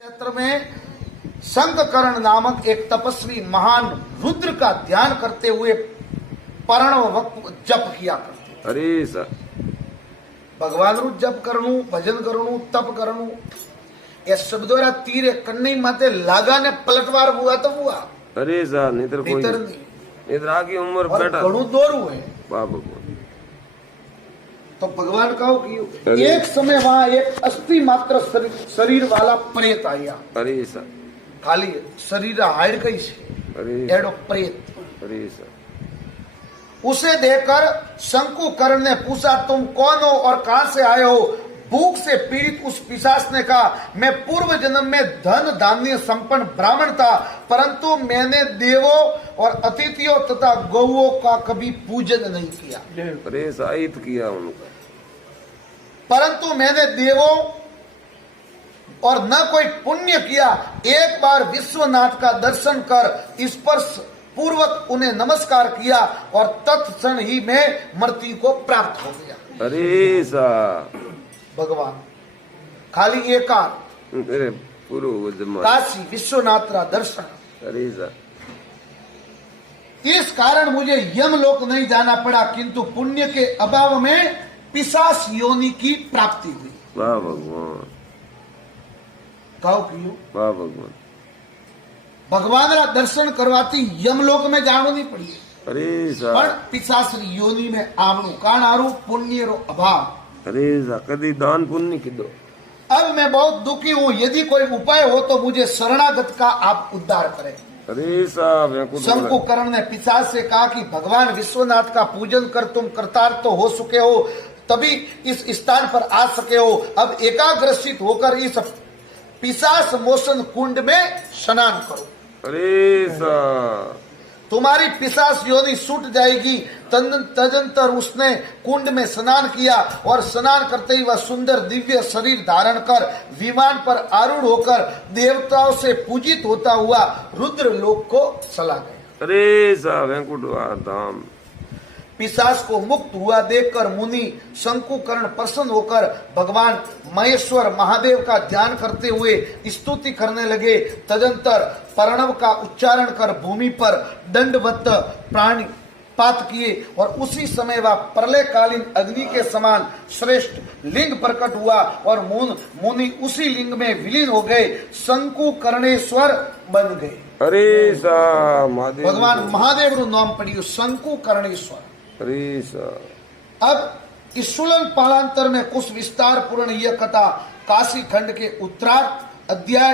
क्षेत्र में शंखकर्ण नामक एक तपस्वी महान रुद्र का ध्यान करते हुए पर्णव जप किया करते। अरे सर भगवान रू जप करनू, भजन करनू, तप करनू, ये शब्दों तीर कन्नी माते लागा ने पलटवार हुआ तो हुआ। अरे सर नेत्र कोई नहीं, नेत्र आगे उम्र और बेटा घणू दोरू है। बाबा तो भगवान कहो कि एक समय वहां एक अस्थि मात्र शरीर वाला प्रेत आया। अरे सर खाली शरीर हाड़ गई से अरे एडो प्रेत। अरे सर उसे देखकर शंकुकर्ण ने पूछा, तुम कौन हो और कहां से आए हो? भूख से पीड़ित उस पिशाच ने कहा, मैं पूर्व जन्म में धन धान्य संपन्न ब्राह्मण था, परंतु मैंने देवों और अतिथियों तथा गौओं का कभी पूजन नहीं किया। अरे साहित किया उनका, परंतु मैंने देवों और न कोई पुण्य किया। एक बार विश्वनाथ का दर्शन कर स्पर्श पूर्वक उन्हें नमस्कार किया और तत्क्षण ही में मृत्यु को प्राप्त हो गया। अरे सा भगवान खाली एकांत मेरे पूर्व जन्म काशी विश्वनाथ का दर्शन। अरे सा इस कारण मुझे यमलोक नहीं जाना पड़ा, किंतु पुण्य के अभाव में पिशाच योनि की प्राप्ति हुई। वाह भगवान, कहो क्यों? वाह भगवान, भगवान रा दर्शन करवाती यमलोक में जानो नहीं पड़ी, अरे पर सा पिशाच योनि में आवणु कारण आरू पुण्य रो अभाव। अरे सा कदी दान पुण्य की दो। अब मैं बहुत दुखी हूँ, यदि कोई उपाय हो तो मुझे शरणागत का आप उद्धार करें। अरे सा शंकुकर्ण ने पिशाच से कहा कि भगवान विश्वनाथ का पूजन कर तुम कृतार्थ तो हो चुके हो, तभी इस स्थान पर आ सके हो। अब एकाग्रसित होकर इस पिशाच मोचन कुंड में स्नान करो। अरे सा तुम्हारी पिशाच योनि छूट जाएगी। तदंतर उसने कुंड में स्नान किया और स्नान करते ही वह सुंदर दिव्य शरीर धारण कर विमान पर आरूढ़ होकर देवताओं से पूजित होता हुआ रुद्र लोक को चला गया। अरे सा वैकुंठ धाम। पिशाच को मुक्त हुआ देखकर मुनि शंकुकर्ण प्रसन्न होकर भगवान महेश्वर महादेव का ध्यान करते हुए स्तुति करने लगे। तदंतर प्रणव का उच्चारण कर भूमि पर दंडवत प्राणी पात किए और उसी समय वह प्रलयकालीन अग्नि के समान श्रेष्ठ लिंग प्रकट हुआ और मुनि उसी लिंग में विलीन हो गए, शंकुकर्णेश्वर बन गए। अरे सा महादेव, भगवान महादेव रू नाम पड़ियो शंकुकर्णेश्वर। अरे सा अब ईश्वलन पालांतर में कुछ विस्तार पूर्ण यह कथा काशी खंड के उत्तरार्ध अध्याय